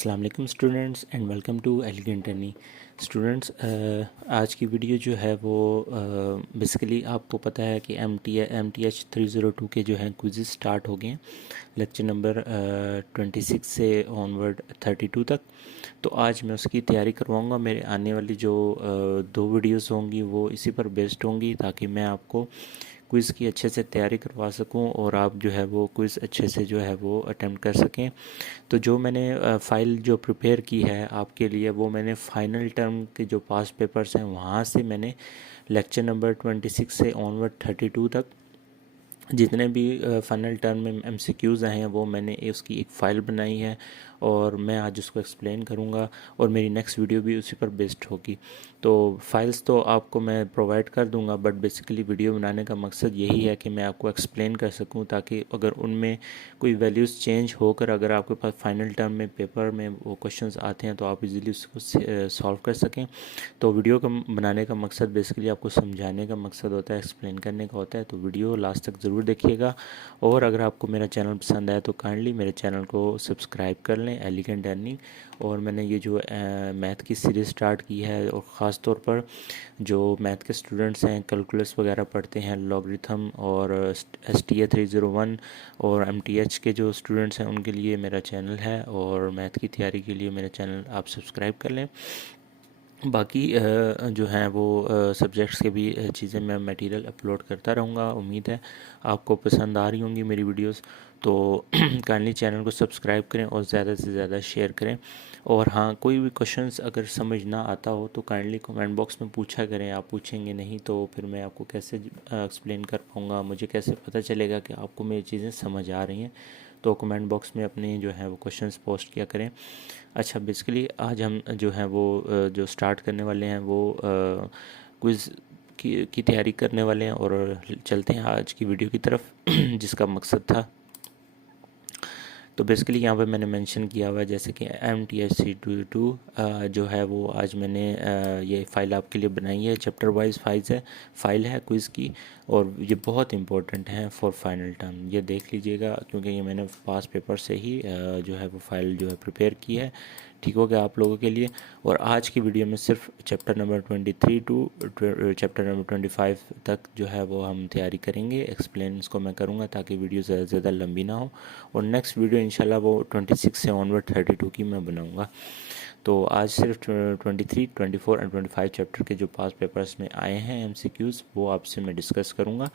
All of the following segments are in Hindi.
अस्सलाम वालेकुम students and welcome to Elegant Learning. Students, आज की वीडियो जो है वो बेसिकली आपको पता है कि MTH 302 के जो हैं क्विज़ स्टार्ट हो गए हैं। लेक्चर नंबर 26 से ऑनवर्ड 32 तक। तो आज मैं उसकी तैयारी करवाऊंगा। मेरे आने वाली जो दो वीडियोस होंगी वो इसी पर बेस्ड होंगी, ताकि मैं आपको क्विज़ की अच्छे से तैयारी करवा सकूं और आप जो है वो क्विज़ अच्छे से जो है वो अटेम्प्ट कर सकें। तो जो मैंने फ़ाइल जो प्रिपेयर की है आपके लिए, वो मैंने फ़ाइनल टर्म के जो पास्ट पेपर्स हैं वहाँ से मैंने लेक्चर नंबर 26 से ऑनवर्ड 32 तक जितने भी फाइनल टर्म में MCQs आए हैं वो मैंने उसकी एक फ़ाइल बनाई है और मैं आज उसको एक्सप्लेन करूँगा और मेरी नेक्स्ट वीडियो भी उसी पर बेस्ड होगी। तो फाइल्स तो आपको मैं प्रोवाइड कर दूँगा, बट बेसिकली वीडियो बनाने का मकसद यही है कि मैं आपको एक्सप्लेन कर सकूँ, ताकि अगर उनमें कोई वैल्यूज़ चेंज होकर अगर आपके पास फाइनल टर्म में पेपर में वो क्वेश्चंस आते हैं तो आप इजीली उसको सॉल्व कर सकें। तो वीडियो का बनाने का मकसद बेसिकली आपको समझाने का मकसद होता है, एक्सप्लेन करने का होता है। तो वीडियो लास्ट तक ज़रूर देखिएगा और अगर आपको मेरा चैनल पसंद आए तो काइंडली मेरे चैनल को सब्सक्राइब कर लें, एलिगेंट अर्निंग। और मैंने ये जो मैथ की सीरीज़ स्टार्ट की है, और ख़ास तौर पर जो मैथ के स्टूडेंट्स हैं, कैलकुलस वगैरह पढ़ते हैं, लॉगरिथम और STA 301 और MTH के जो स्टूडेंट्स हैं उनके लिए मेरा चैनल है, और मैथ की तैयारी के लिए मेरा चैनल आप सब्सक्राइब कर लें। बाकी जो हैं वो सब्जेक्ट्स के भी चीज़ें मैं मटेरियल अपलोड करता रहूँगा। उम्मीद है आपको पसंद आ रही होंगी मेरी वीडियोस। तो काइंडली चैनल को सब्सक्राइब करें और ज़्यादा से ज़्यादा शेयर करें। और हाँ, कोई भी क्वेश्चंस अगर समझ ना आता हो तो काइंडली कमेंट बॉक्स में पूछा करें। आप पूछेंगे नहीं तो फिर मैं आपको कैसे एक्सप्लेन कर पाऊँगा, मुझे कैसे पता चलेगा कि आपको मेरी चीज़ें समझ आ रही हैं। तो कमेंट बॉक्स में अपने जो है वो क्वेश्चंस पोस्ट किया करें। अच्छा, बेसिकली आज हम जो है वो जो स्टार्ट करने वाले हैं वो क्विज़ की तैयारी करने वाले हैं, और चलते हैं आज की वीडियो की तरफ जिसका मकसद था। तो बेसिकली यहाँ पे मैंने मेंशन किया हुआ है जैसे कि MTH 302 जो है वो आज मैंने ये फ़ाइल आपके लिए बनाई है। चैप्टर वाइज फाइल है क्विज़ की, और ये बहुत इंपॉर्टेंट है फॉर फाइनल टर्म। ये देख लीजिएगा क्योंकि ये मैंने पास पेपर से ही जो है वो फ़ाइल जो है प्रिपेयर की है। ठीक हो गया आप लोगों के लिए। और आज की वीडियो में सिर्फ chapter number 23 to chapter number 25 तक जो है वो हम तैयारी करेंगे। एक्सप्लेन इसको मैं करूँगा ताकि वीडियो ज़्यादा से ज़्यादा लंबी ना हो, और नेक्स्ट वीडियो इंशाल्लाह वो 26 से ऑनवर्ड 32 की मैं बनाऊँगा। तो आज सिर्फ 23, 24 एंड 25 चैप्टर के जो पास पेपर्स में आए हैं MCQs वो आपसे मैं डिस्कस करूँगा।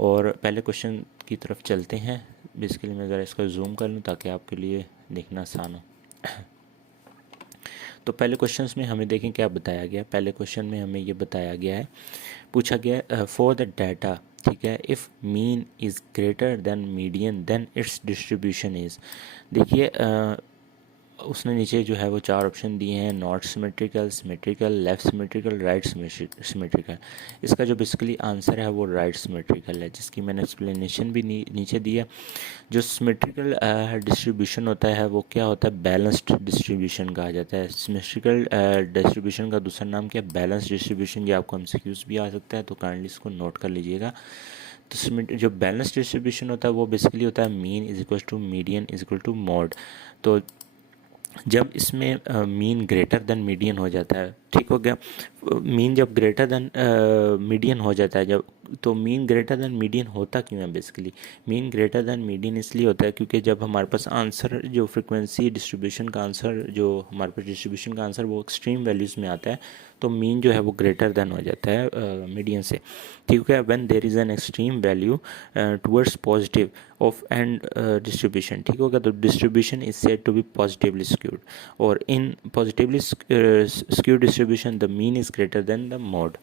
और पहले क्वेश्चन की तरफ चलते हैं। बेसिकली मैं ज़रा इसका जूम कर लूँ ताकि आपके लिए देखना आसान हो। तो पहले क्वेश्चंस में हमें देखें क्या बताया गया। पहले क्वेश्चन में हमें ये बताया गया है, पूछा गया फॉर द डाटा, ठीक है, if mean is greater than median then its distribution is. देखिए उसने नीचे जो है वो चार ऑप्शन दिए हैं, not symmetrical, symmetrical, left symmetrical, right symmetrical. इसका जो बेसिकली आंसर है वो राइट सिमेट्रिकल है, जिसकी मैंने एक्सप्लेनेशन भी नीचे दिया। जो सिमेट्रिकल डिस्ट्रीब्यूशन होता है वो क्या होता है, बैलेंस्ड डिस्ट्रीब्यूशन कहा जाता है। सिमेट्रिकल डिस्ट्रीब्यूशन का दूसरा नाम क्या है, बैलेंस्ड डिस्ट्रीब्यूशन। ये आपको MCQs भी आ सकता है, तो काइंडली इसको नोट कर लीजिएगा। तो जो बैलेंस्ड डिस्ट्रीब्यूशन होता है वो बेसिकली होता है mean is equal to median is equal to mode. तो जब इसमें मीन ग्रेटर देन मीडियन हो जाता है, ठीक हो गया, मीन जब ग्रेटर देन मीडियन हो जाता है, जब तो मीन ग्रेटर देन मीडियन होता क्यों है, basically mean greater than median इसलिए होता है क्योंकि जब हमारे पास आंसर जो फ्रिक्वेंसी डिस्ट्रीब्यूशन का आंसर, जो हमारे पास डिस्ट्रीब्यूशन का आंसर वो एक्सट्रीम वैल्यूज़ में आता है, तो मीन जो है वो ग्रेटर देन हो जाता है मीडियन से। ठीक है, when there is an extreme value towards positive of end distribution, ठीक होगा, तो distribution is said to be positively skewed, और in positively skewed distribution the mean is greater than the mode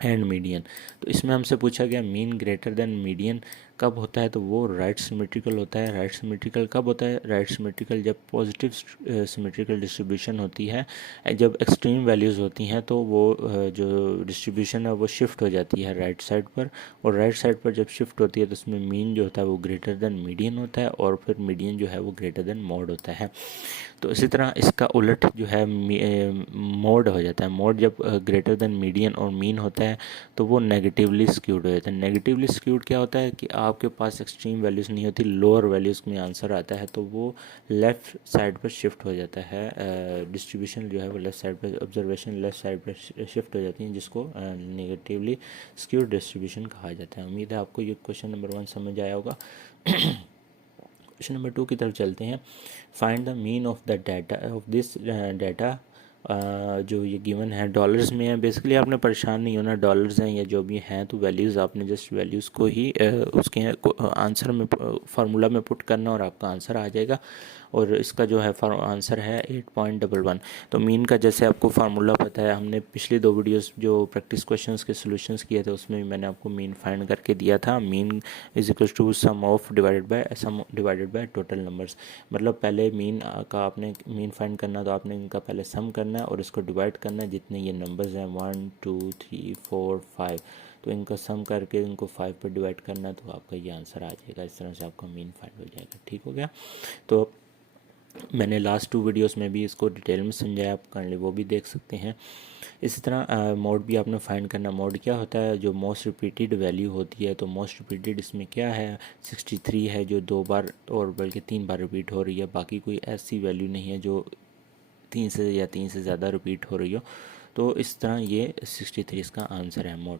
and median. तो इसमें हमसे पूछा गया मीन ग्रेटर देन मीडियन कब होता है, तो वो राइट सिमेट्रिकल होता है। राइट सिमेट्रिकल कब होता है, राइट सिमेट्रिकल जब पॉजिटिव सिमेट्रिकल डिस्ट्रीब्यूशन होती है, जब एक्सट्रीम वैल्यूज़ होती हैं तो वो जो डिस्ट्रीब्यूशन है वो शिफ्ट हो जाती है राइट साइड पर, और राइट साइड पर जब शिफ्ट होती है तो उसमें मीन जो होता है वो ग्रेटर देन मीडियन होता है, और फिर मीडियन जो है वो ग्रेटर देन मॉड होता है। तो इसी तरह इसका उलट जो है मोड हो जाता है। मोड जब ग्रेटर देन मीडियन और मीन होता है तो वो नेगेटिवली स्क्यूड हो जाता है। नेगेटिवली स्क्यूड क्या होता है कि आपके पास एक्सट्रीम वैल्यूज़ नहीं होती, लोअर वैल्यूज़ में आंसर आता है, तो वो लेफ़्ट साइड पर शिफ्ट हो जाता है। डिस्ट्रीब्यूशन जो है वो लेफ़्ट साइड पर, ऑब्जर्वेशन लेफ़्ट साइड पर शिफ्ट हो जाती है, जिसको नेगेटिवली स्क्यूड डिस्ट्रीब्यूशन कहा जाता है। उम्मीद है आपको ये क्वेश्चन नंबर 1 समझ आया होगा। क्वेश्चन नंबर 2 की तरफ चलते हैं। Find the mean of the data of this data. जो ये गिवन है डॉलर्स में है। बेसिकली आपने परेशान नहीं होना, डॉलर्स हैं या जो भी हैं तो वैल्यूज़ आपने जस्ट वैल्यूज़ को ही उसके आंसर में फार्मूला में पुट करना और आपका आंसर आ जाएगा। और इसका जो है आंसर है 8.11। तो मीन का जैसे आपको फार्मूला पता है, हमने पिछली 2 वीडियोस जो प्रैक्टिस क्वेश्चंस के सॉल्यूशंस किए थे उसमें भी मैंने आपको मीन फाइंड करके दिया था। Mean is equal to sum divided by total numbers. मतलब पहले मीन का आपने मीन फाइंड करना तो आपने इनका पहले सम करना है और इसको डिवाइड करना है, जितने ये नंबर्स हैं 1 2 3 4 5, तो इनका सम करके इनको 5 पर डिवाइड करना है तो आपका ये आंसर आ जाएगा। इस तरह से आपका मीन फाइंड हो जाएगा। ठीक हो गया। तो मैंने लास्ट 2 वीडियोस में भी इसको डिटेल में समझाया, आप काइंडली वो भी देख सकते हैं। इसी तरह मोड भी आपने फाइंड करना। मोड क्या होता है? जो मोस्ट रिपीटेड वैल्यू होती है। तो मोस्ट रिपीटेड इसमें क्या है? 63 है, जो 2 बार और बल्कि 3 बार रिपीट हो रही है। बाकी कोई ऐसी वैल्यू नहीं है जो 3 से ज़्यादा रिपीट हो रही हो। तो इस तरह ये 63 इसका आंसर है मोड।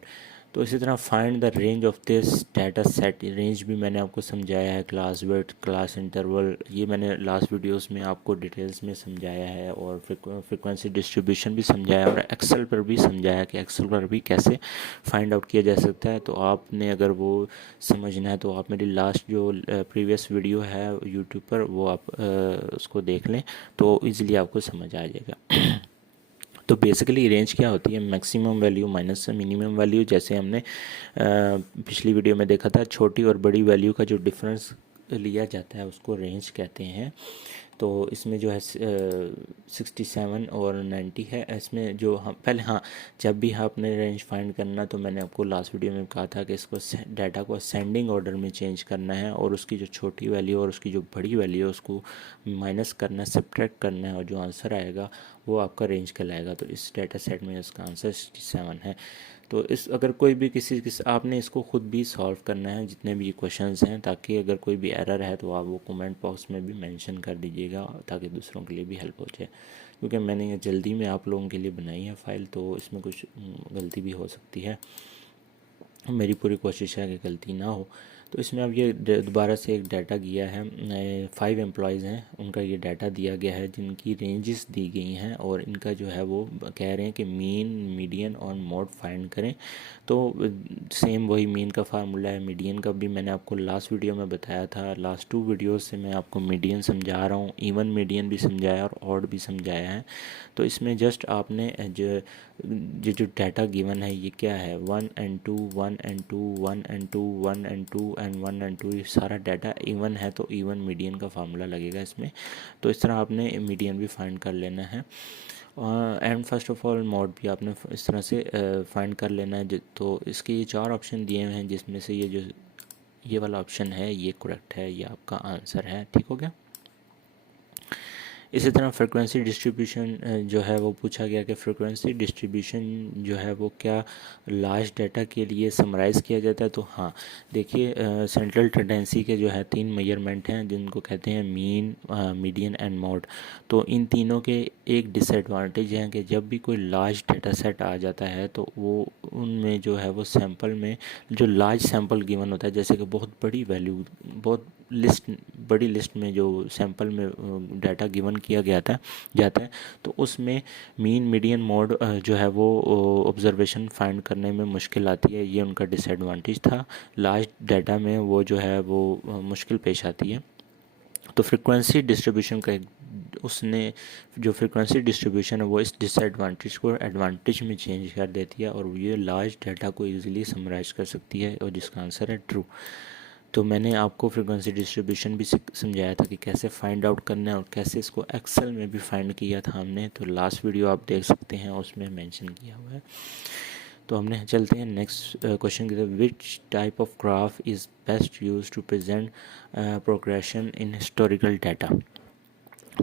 तो इसी तरह find the range of this data set. Range भी मैंने आपको समझाया है, क्लास विड्थ, क्लास इंटरवल, ये मैंने लास्ट वीडियोस में आपको डिटेल्स में समझाया है। और फ्रिक्वेंसी डिस्ट्रीब्यूशन भी समझाया और एक्सेल पर भी समझाया कि एक्सेल पर भी कैसे फाइंड आउट किया जा सकता है। तो आपने अगर वो समझना है तो आप मेरी लास्ट जो प्रीवियस वीडियो है यूट्यूब पर वो आप उसको देख लें तो ईज़िली आपको समझ आ जाएगा। तो बेसिकली रेंज क्या होती है? Maximum value minus minimum value. जैसे हमने पिछली वीडियो में देखा था, छोटी और बड़ी वैल्यू का जो डिफरेंस लिया जाता है उसको रेंज कहते हैं। तो इसमें जो है 67 और 90 है। इसमें जो हम पहले, हाँ, जब भी आपने रेंज फाइंड करना तो मैंने आपको लास्ट वीडियो में कहा था कि इसको डाटा को असेंडिंग ऑर्डर में चेंज करना है और उसकी जो छोटी वैल्यू और उसकी जो बड़ी वैल्यू है उसको माइनस करना है, सब्ट्रैक्ट करना है, और जो आंसर आएगा वो आपका रेंज कहलाएगा। तो इस डाटा सेट में इसका आंसर 67 है। तो इस अगर कोई भी किसी आपने इसको ख़ुद भी सॉल्व करना है जितने भी क्वेश्चंस हैं, ताकि अगर कोई भी एरर है तो आप वो कमेंट बॉक्स में भी मेंशन कर दीजिएगा ताकि दूसरों के लिए भी हेल्प हो जाए। क्योंकि मैंने ये जल्दी में आप लोगों के लिए बनाई है फ़ाइल, तो इसमें कुछ गलती भी हो सकती है। मेरी पूरी कोशिश है कि गलती ना हो। तो इसमें अब ये दोबारा से एक डाटा दिया है। 5 एम्प्लॉयज़ हैं, उनका ये डाटा दिया गया है जिनकी रेंजेस दी गई हैं और इनका जो है वो कह रहे हैं कि मीन, मीडियन और मोड फाइंड करें। तो सेम वही मीन का फार्मूला है, मीडियन का भी मैंने आपको लास्ट वीडियो में बताया था। लास्ट 2 वीडियोस से मैं आपको मीडियन समझा रहा हूँ, इवन मीडियन भी समझाया और ऑड भी समझाया है। तो इसमें जस्ट आपने जो डाटा गिवन है ये क्या है? 1 and 2 1 and 2 1 and 2 1 and 2 and 1 and 2, ये सारा डाटा इवन है तो इवन मीडियन का फार्मूला लगेगा इसमें। तो इस तरह आपने मीडियन भी फाइंड कर लेना है। And first of all mode भी आपने इस तरह से फाइंड कर लेना है। तो इसके ये 4 ऑप्शन दिए हुए हैं जिसमें से ये वाला ऑप्शन है ये करेक्ट है, ये आपका आंसर है। ठीक हो गया। इसी तरह फ्रिक्वेंसी डिस्ट्रीब्यूशन जो है वो पूछा गया कि फ्रिक्वेंसी डिस्ट्रीब्यूशन जो है वो क्या लार्ज डाटा के लिए समराइज़ किया जाता है? तो हाँ, देखिए, सेंट्रल टेंडेंसी के जो है 3 मेजरमेंट हैं जिनको कहते हैं मीन, मीडियन एंड मोड। तो इन तीनों के एक डिसएडवांटेज है कि जब भी कोई लार्ज डाटा सेट आ जाता है तो वो उनमें जो है वो सैंपल में जो लार्ज सैंपल गिवन होता है, जैसे कि बहुत बड़ी वैल्यू, बहुत बड़ी लिस्ट में जो सैंपल में डाटा गिवन किया जाता है तो उसमें मीन, मीडियन, मोड जो है वो ऑब्जर्वेशन फाइंड करने में मुश्किल आती है। ये उनका डिसएडवांटेज था। लार्ज डाटा में वो जो है वो मुश्किल पेश आती है। तो फ्रिक्वेंसी डिस्ट्रीब्यूशन का उसने जो फ्रिक्वेंसी डिस्ट्रीब्यूशन है वो इस डिसएडवांटेज को एडवांटेज में चेंज कर देती है और ये लार्ज डाटा को ईजिली समराइज कर सकती है, और जिसका आंसर है ट्रू। तो मैंने आपको फ्रिक्वेंसी डिस्ट्रीब्यूशन भी समझाया था कि कैसे फाइंड आउट करना है और कैसे इसको एक्सेल में भी फाइंड किया था हमने। तो लास्ट वीडियो आप देख सकते हैं, उसमें मेंशन किया हुआ है। तो हमने चलते हैं नेक्स्ट क्वेश्चन की तरफ। Which type of graph is best use to present progression in historical data?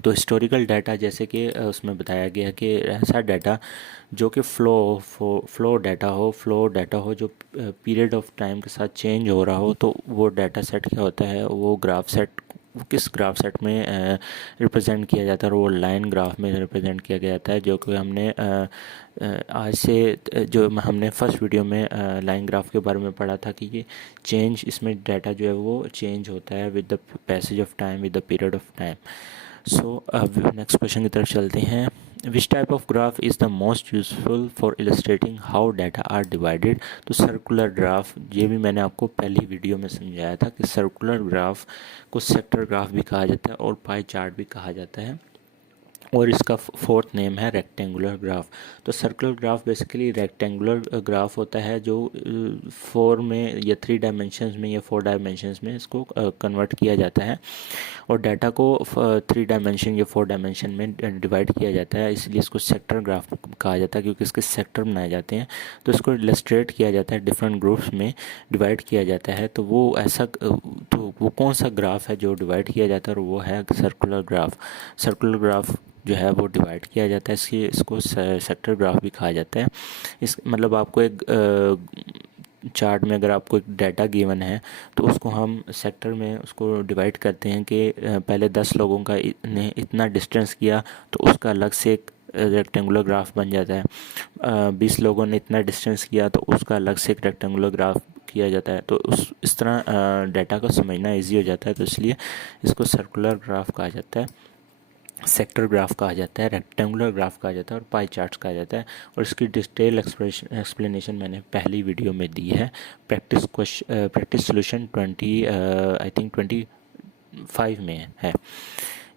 तो हिस्टोरिकल डाटा जैसे कि उसमें बताया गया कि ऐसा डाटा जो कि फ्लो डाटा हो जो पीरियड ऑफ टाइम के साथ चेंज हो रहा हो, तो वो डाटा सेट क्या होता है, वो ग्राफ सेट किस ग्राफ सेट में रिप्रेजेंट किया जाता है, और वो लाइन ग्राफ में रिप्रेजेंट किया गया जाता है, जो कि हमने आज से जो हमने फर्स्ट वीडियो में लाइन ग्राफ के बारे में पढ़ा था कि ये चेंज, इसमें डाटा जो है वो चेंज होता है with the passage of time, with the period of time. So अब नेक्स्ट क्वेश्चन की तरफ चलते हैं। Which type of graph is the most useful for illustrating how data are divided. तो सर्कुलर ग्राफ, ये भी मैंने आपको पहली वीडियो में समझाया था कि सर्कुलर ग्राफ को सेक्टर ग्राफ भी कहा जाता है और पाई चार्ट भी कहा जाता है, और इसका फोर्थ नेम है रेक्टेंगुलर ग्राफ। तो circular graph basically rectangular graph होता है जो 4 में या 3 डायमेंशंस में या 4 डायमेंशंस में इसको कन्वर्ट किया जाता है, और डाटा को 3 डायमेंशन या 4 डायमेंशन में डिवाइड किया जाता है, इसलिए इसको सेक्टर ग्राफ कहा जाता है, क्योंकि इसके सेक्टर बनाए जाते हैं। तो इसको इलस्ट्रेट किया जाता है, डिफरेंट ग्रुप्स में डिवाइड किया जाता है। तो वो ऐसा, तो वो कौन सा ग्राफ है जो डिवाइड किया जाता है, और वो है सर्कुलर ग्राफ। सर्कुलर ग्राफ जो है वो डिवाइड किया जाता है, इसको सेक्टर ग्राफ भी कहा जाता है। इस मतलब आपको एक चार्ट में अगर आपको एक डाटा गिवन है, तो उसको हम सेक्टर में उसको डिवाइड करते हैं कि पहले 10 लोगों का ने इतना डिस्टेंस किया, तो उसका अलग से एक रेक्टेंगुलर ग्राफ बन जाता है। 20 लोगों ने इतना डिस्टेंस किया, तो उसका अलग से एक रेक्टेंगुलर ग्राफ किया जाता है। तो इस तरह डाटा को समझना इजी हो जाता है, तो इसलिए इसको सर्कुलर ग्राफ कहा जाता है, सेक्टर ग्राफ कहा जाता है, रेक्टेंगुलर ग्राफ कहा जाता है, और पाई चार्ट्स कहा जाता है। और इसकी डिटेल एक्सप्लेनेशन मैंने पहली वीडियो में दी है। प्रैक्टिस सोल्यूशन 20 आई थिंक 25 में है,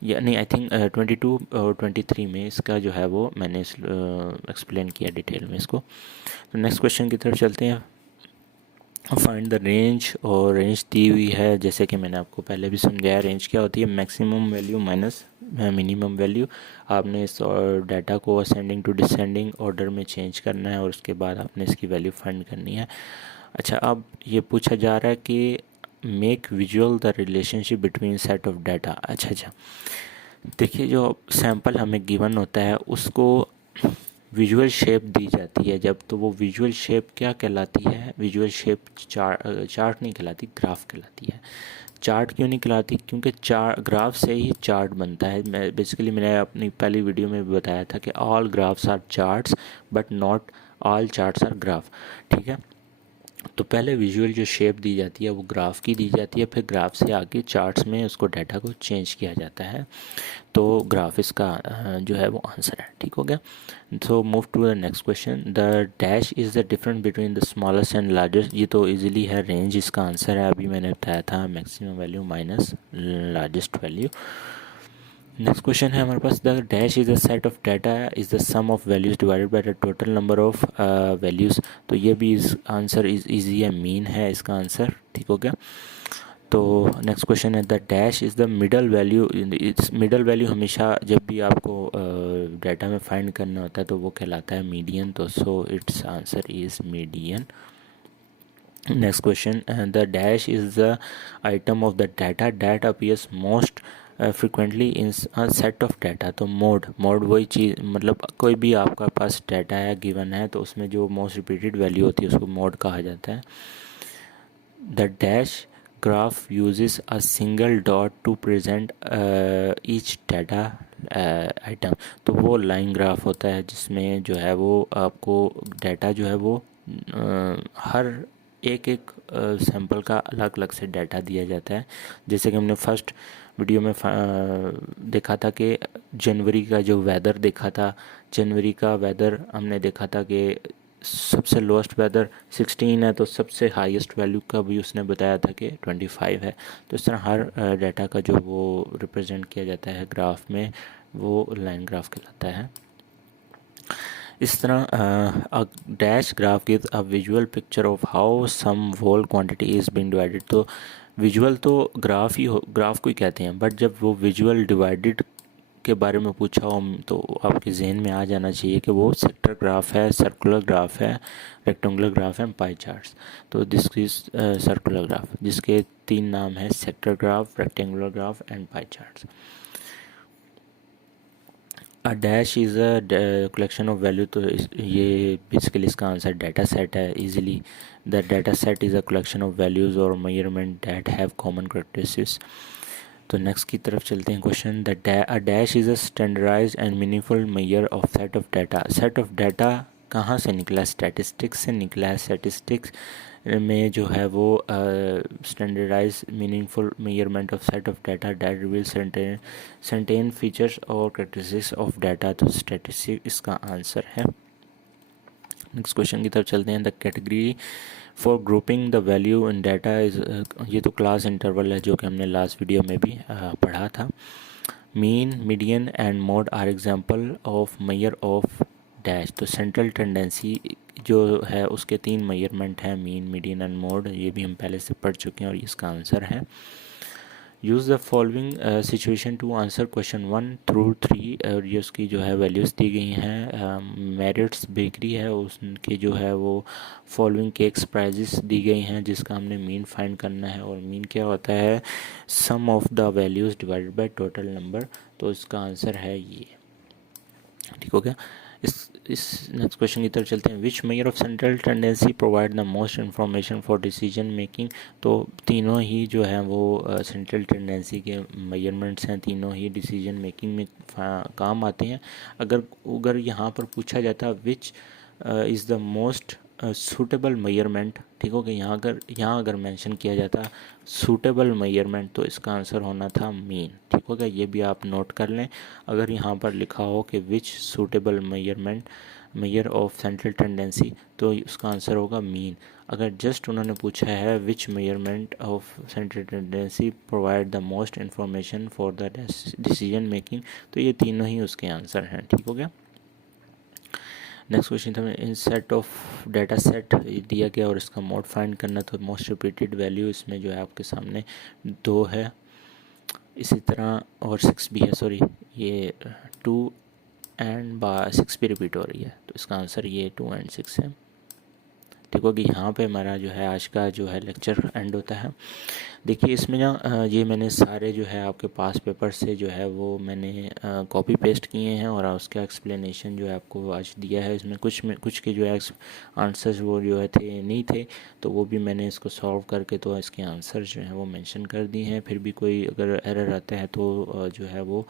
या नहीं, आई थिंक 22 और 23 में इसका जो है वो मैंने एक्सप्लेन किया डिटेल में इसको। तो नेक्स्ट क्वेश्चन की तरफ चलते हैं। फाइंड द रेंज, और रेंज दी हुई है जैसे कि मैंने आपको पहले भी समझाया। रेंज क्या होती है, maximum value minus minimum value. आपने इस डाटा को असेंडिंग टू डिसेंडिंग ऑर्डर में चेंज करना है, और उसके बाद आपने इसकी वैल्यू फाइंड करनी है। अच्छा, अब ये पूछा जा रहा है कि make visual the relationship between set of data. अच्छा, देखिए, जो सैंपल हमें गिवन होता है उसको विजुअल शेप दी जाती है जब, तो वो विजुअल शेप क्या कहलाती है, विजुअल शेप चार्ट नहीं कहलाती, ग्राफ कहलाती है। चार्ट क्यों नहीं कहलाती, क्योंकि ग्राफ से ही चार्ट बनता है। मैंने अपनी पहली वीडियो में भी बताया था कि all graphs are charts but not all charts are graph. ठीक है, तो पहले विजुअल जो शेप दी जाती है वो ग्राफ की दी जाती है, फिर ग्राफ से आगे चार्ट्स में उसको डाटा को चेंज किया जाता है। तो ग्राफ इसका जो है वो आंसर है। ठीक हो गया। So move to the next question. The dash is the difference between the smallest and largest. ये तो इजीली है, रेंज इसका आंसर है। अभी मैंने बताया था maximum value minus largest value. Next question है हमारे पास, the dash is the set of data is the sum of values divided by the total number of values. तो ये भी इस आंसर इज ईजी है, मीन है इसका आंसर। ठीक हो गया। तो नेक्स्ट क्वेश्चन है, the dash is the middle value. Middle value हमेशा जब भी आपको डाटा में फाइंड करना होता है तो वो कहलाता है मीडियन। तो so it's answer is median. Next question, the dash is the item of the data that appears most frequently in set of data. तो मोड वही चीज़, मतलब कोई भी आपका पास डाटा है गिवन है, तो उसमें जो मोस्ट रिपीटेड वैल्यू होती है उसको मोड कहा जाता है। The dash graph uses a single dot to present each data item. तो वो लाइन ग्राफ होता है जिसमें जो है वो आपको डाटा जो है वो हर एक सैंपल का अलग अलग से डाटा दिया जाता है। जैसे कि हमने फर्स्ट वीडियो में देखा था कि जनवरी का जो वेदर देखा था, जनवरी का वेदर हमने देखा था कि सबसे लोएस्ट वेदर 16 है, तो सबसे हाईएस्ट वैल्यू का भी उसने बताया था कि 25 है। तो इस तरह हर डाटा का जो वो रिप्रेजेंट किया जाता है ग्राफ में, वो लाइन ग्राफ कहलाता है। इस तरह dash graph gives a visual picture of how some whole quantity is being divided. तो विजुअल तो ग्राफ को ही कहते हैं, बट जब वो विजुअल डिवाइडेड के बारे में पूछा हो तो आपके जहन में आ जाना चाहिए कि वो सेक्टर ग्राफ है, सर्कुलर ग्राफ है, रेक्टेंगुलर ग्राफ है, पाई चार्ट्स। तो दिस इज सर्कुलर ग्राफ, जिसके 3 नाम है, sector graph, rectangular graph and pie charts. A dash is a collection of value, तो ये बेसिकली इसका आंसर डाटा सेट है easily. The data set is a collection of values और measurement that have common characteristics. तो नेक्स्ट की तरफ चलते हैं। Question, a dash is a standardize and meaningful measure of set of data. Set of data कहाँ से निकला? स्टैटिस्टिक्स से निकला है। स्टैटिस्टिक्स में जो है वो standardize meaningful measurement of set of data that reveal certain features और करेक्टरिस्टिक्स ऑफ डाटा। तो स्टैटिस्टिक्स इसका आंसर है। नेक्स्ट क्वेश्चन की तरफ चलते हैं। The category for grouping the value in data is, ये तो क्लास इंटरवल है जो कि हमने लास्ट वीडियो में भी पढ़ा था। Mean, median and mode are example of measure of dash. तो सेंट्रल टेंडेंसी जो है उसके 3 मेजरमेंट हैं, मीन, मीडियन एंड मोड। ये भी हम पहले से पढ़ चुके हैं और इसका आंसर है। Use the following situation to answer question 1 through 3। और ये उसकी जो है वैल्यूज़ दी गई हैं। मेरिट्स बेकरी है, उसके जो है वो फॉलोइंग केक्स प्राइजेस दी गई हैं जिसका हमने मीन फाइंड करना है। और मीन क्या होता है? Sum of the values divided by total number. तो इसका आंसर है ये। ठीक हो गया। इस नेक्स्ट क्वेश्चन की तरफ चलते हैं। Which measure of central tendency provide the most information for decision making. तो तीनों ही जो है वो सेंट्रल टेंडेंसी के मेजरमेंट्स हैं, तीनों ही डिसीजन मेकिंग में काम आते हैं। अगर यहाँ पर पूछा जाता which is the most suitable measurement, ठीक हो गया, यहाँ अगर मेंशन किया जाता सूटेबल मेजरमेंट तो इसका आंसर होना था मीन। ठीक हो गया, ये भी आप नोट कर लें। अगर यहाँ पर लिखा हो कि which suitable measure of central tendency तो उसका आंसर होगा मीन। अगर जस्ट उन्होंने पूछा है which measurement of central tendency provide the most information for the decision making तो ये तीनों ही उसके आंसर हैं। ठीक हो गया। नेक्स्ट क्वेश्चन था इन सेट ऑफ डाटा सेट दिया गया और इसका मोड फाइंड करना। तो मोस्ट रिपीटेड वैल्यू इसमें जो है आपके सामने 2 है, इसी तरह और 6 भी है, सॉरी ये 2 एंड 6 भी रिपीट हो रही है। तो इसका आंसर ये 2 एंड 6 है। ठीक होगी। यहाँ पे हमारा जो है आज का जो है लेक्चर एंड होता है। देखिए इसमें ना ये मैंने सारे जो है आपके पास पेपर से जो है वो मैंने कॉपी पेस्ट किए हैं और उसका एक्सप्लेनेशन जो है आपको आज दिया है। इसमें कुछ के जो है आंसर्स वो जो है थे नहीं थे, तो वो भी मैंने इसको सॉल्व करके तो इसके आंसर जो है वो मेंशन कर दिए हैं। फिर भी कोई अगर एरर आता है तो जो है वो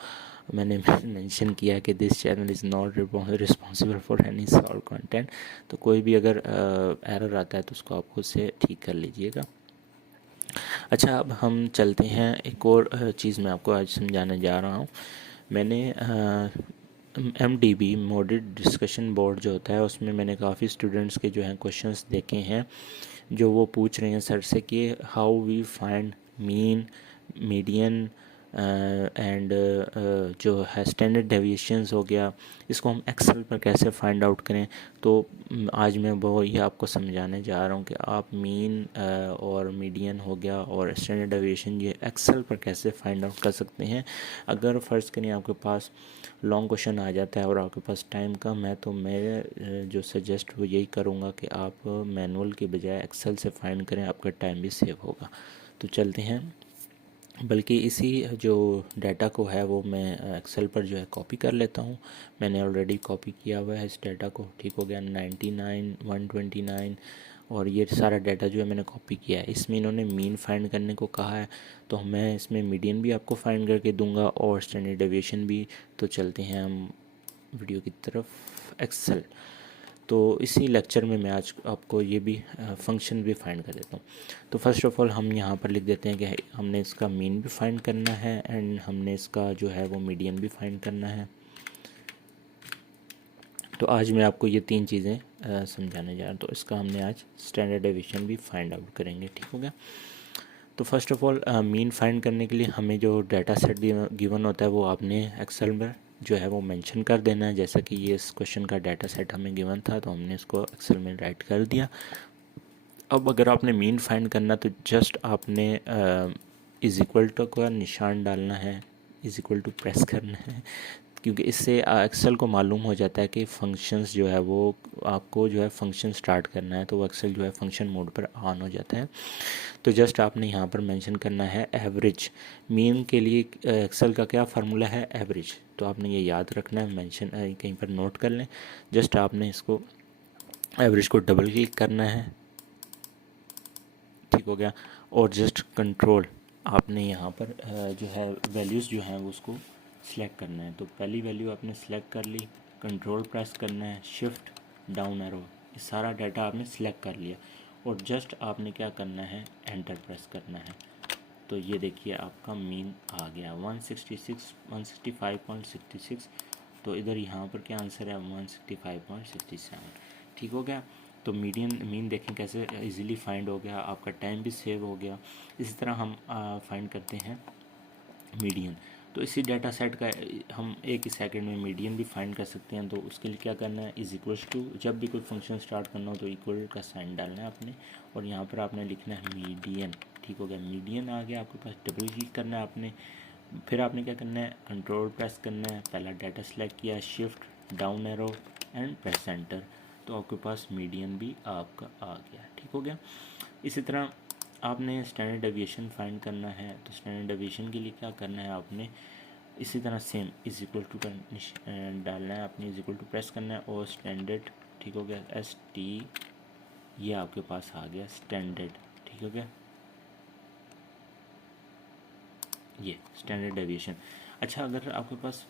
मैंने मेंशन किया कि this channel is not responsible for any solve content. तो कोई भी अगर एरर आता है तो उसको आप खुद से ठीक कर लीजिएगा। अच्छा, अब हम चलते हैं। एक और चीज़ मैं आपको आज समझाने जा रहा हूँ। मैंने MDB मॉडल डिस्कशन बोर्ड जो होता है उसमें मैंने काफ़ी स्टूडेंट्स के जो हैं क्वेश्चंस देखे हैं जो वो पूछ रहे हैं सर से कि how we find mean, median and जो है स्टैंडर्ड डेविएशंस हो गया, इसको हम एक्सेल पर कैसे फाइंड आउट करें। तो आज मैं वो ये आपको समझाने जा रहा हूँ कि आप मीन और मीडियन हो गया और स्टैंडर्ड डेविएशन ये एक्सेल पर कैसे फाइंड आउट कर सकते हैं। अगर फ़र्ज़ करें आपके पास लॉन्ग क्वेश्चन आ जाता है और आपके पास टाइम कम है तो मैं जो सजेस्ट वो यही करूँगा कि आप मैनुअल के बजाय एक्सेल से फाइंड करें, आपका टाइम भी सेव होगा। तो चलते हैं। बल्कि इसी जो डाटा को है वो मैं एक्सेल पर जो है कॉपी कर लेता हूँ। मैंने ऑलरेडी कॉपी किया हुआ है इस डाटा को। ठीक हो गया। 99, 129 और ये सारा डाटा जो है मैंने कॉपी किया है। इसमें इन्होंने मीन फाइंड करने को कहा है तो मैं इसमें मीडियन भी आपको फाइंड करके दूंगा और स्टैंडर्ड डेविएशन भी। तो चलते हैं हम वीडियो की तरफ। एक्सेल, तो इसी लेक्चर में मैं आज आपको ये भी फंक्शन भी फाइंड कर देता हूँ। तो फर्स्ट ऑफ़ ऑल हम यहाँ पर लिख देते हैं कि हमने इसका मीन भी फाइंड करना है एंड हमने इसका जो है वो मीडियन भी फाइंड करना है। तो आज मैं आपको ये 3 चीज़ें समझाने जा रहा हूँ। तो इसका हमने आज स्टैंडर्ड डेविएशन भी फाइंड आउट करेंगे। ठीक हो गया। तो first of all mean find करने के लिए हमें जो डाटा सेट गिवन होता है वो आपने एक्सेल में जो है वो मेंशन कर देना है। जैसा कि ये इस क्वेश्चन का डाटा सेट हमें गिवन था तो हमने इसको एक्सेल में राइट कर दिया। अब अगर आपने मीन फाइंड करना तो जस्ट आपने इज़ इक्वल टू का निशान डालना है, इज़ इक्वल टू प्रेस करना है क्योंकि इससे एक्सेल को मालूम हो जाता है कि फंक्शंस जो है वो आपको जो है फंक्शन स्टार्ट करना है, तो वो एक्सेल जो है फंक्शन मोड पर ऑन हो जाता है। तो जस्ट आपने यहाँ पर मेंशन करना है एवरेज। मीन के लिए एक्सेल का क्या फार्मूला है, एवरेज। तो आपने ये याद रखना है, मेंशन कहीं पर नोट कर लें। जस्ट आपने इसको एवरेज को डबल क्लिक करना है, ठीक हो गया। और जस्ट कंट्रोल आपने यहाँ पर जो है वैल्यूज़ जो हैं वो उसको सिलेक्ट करना है। तो पहली वैल्यू आपने सिलेक्ट कर ली, कंट्रोल प्रेस करना है, शिफ्ट डाउन एरो, ये सारा डाटा आपने सिलेक्ट कर लिया और जस्ट आपने क्या करना है, एंटर प्रेस करना है। तो ये देखिए आपका मीन आ गया 166 165.66। तो इधर यहाँ पर क्या आंसर है, 165.67, ठीक हो गया। तो मीन देखें कैसे इजीली फाइंड हो गया, आपका टाइम भी सेव हो गया। इसी तरह हम फाइंड करते हैं मीडियन। तो इसी डाटा सेट का हम एक ही सेकंड में मीडियन भी फाइंड कर सकते हैं। तो उसके लिए क्या करना है, इज इक्वल्स टू, जब भी कोई फंक्शन स्टार्ट करना हो तो इक्वल का साइन डालना है आपने और यहाँ पर आपने लिखना है मीडियन, ठीक हो गया। मीडियन आ गया आपके पास, डबल क्लिक करना है आपने, फिर आपने क्या करना है, कंट्रोल प्रेस करना है, पहला डाटा सेलेक्ट किया, shift down arrow and press enter, तो आपके पास मीडियन भी आपका आ गया, ठीक हो गया। इसी तरह आपने स्टैंडर्ड डेविएशन फाइंड करना है। तो स्टैंडर्ड डेविएशन के लिए क्या करना है, आपने इसी तरह सेम इज इक्वल टू डालना है, आपने इज इक्वल टू प्रेस करना है और स्टैंडर्ड, ठीक हो गया, ST, ये आपके पास आ गया स्टैंडर्ड, ठीक हो गया, ये स्टैंडर्ड डेविएशन। अच्छा, अगर आपके पास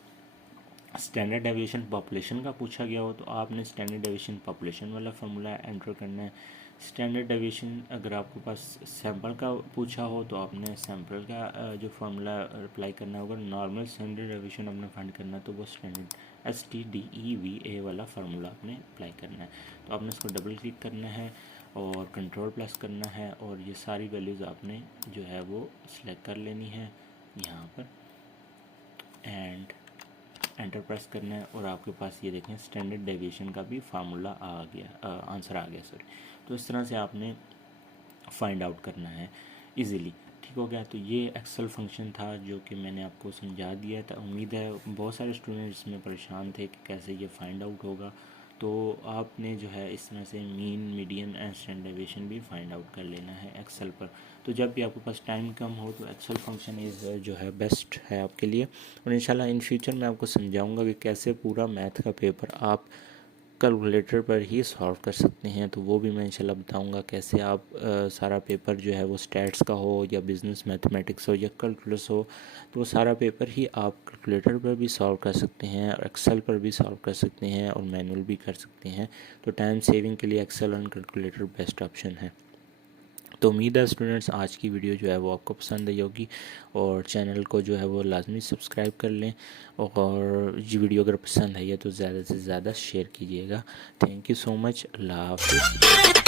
स्टैंडर्ड डेविएशन पॉपुलेशन का पूछा गया हो तो आपने स्टैंडर्ड डेविएशन पॉपुलेशन वाला फार्मूला एंटर करना है। स्टैंडर्ड डेविएशन अगर आपके पास सैंपल का पूछा हो तो आपने सैंपल का जो फार्मूला अप्लाई करना होगा। नॉर्मल स्टैंडर्ड डेविएशन आपने फाइंड करना है तो वो स्टैंडर्ड STDEVA वाला फार्मूला आपने अप्लाई करना है। तो आपने इसको डबल क्लिक करना है और कंट्रोल प्लस करना है और ये सारी वैल्यूज़ आपने जो है वो सिलेक्ट कर लेनी है यहाँ पर एंड एंटर प्रेस करना है और आपके पास ये देखें स्टैंडर्ड डेविएशन का भी फार्मूला आ गया, आंसर आ गया, सॉरी। तो इस तरह से आपने फाइंड आउट करना है इजीली, ठीक हो गया। तो ये एक्सेल फंक्शन था जो कि मैंने आपको समझा दिया था। उम्मीद है बहुत सारे स्टूडेंट इसमें परेशान थे कि कैसे ये फाइंड आउट होगा। तो आपने जो है इस तरह से mean, median and standard deviation भी फाइंड आउट कर लेना है एक्सेल पर। तो जब भी आपके पास टाइम कम हो तो एक्सेल फंक्शन इज़ जो है बेस्ट है आपके लिए। और इंशाल्लाह इन फ्यूचर मैं आपको समझाऊंगा कि कैसे पूरा मैथ का पेपर आप कैलकुलेटर पर ही सॉल्व कर सकते हैं। तो वो भी मैं इंशाल्लाह बताऊंगा कैसे आप सारा पेपर जो है वो स्टैट्स का हो या बिज़नेस मैथमेटिक्स हो या कैलकुलस हो, तो वो सारा पेपर ही आप कैलकुलेटर पर भी सॉल्व कर सकते हैं और एक्सेल पर भी सॉल्व कर सकते हैं और मैनुअल भी कर सकते हैं। तो टाइम सेविंग के लिए एक्सेल और कैलकुलेटर बेस्ट ऑप्शन है। तो उम्मीद है स्टूडेंट्स आज की वीडियो जो है वो आपको पसंद आई होगी और चैनल को जो है वो लाजमी सब्सक्राइब कर लें और ये वीडियो अगर पसंद आई है तो ज़्यादा से ज़्यादा शेयर कीजिएगा। थैंक यू सो मच, अल्लाह हाफिज़।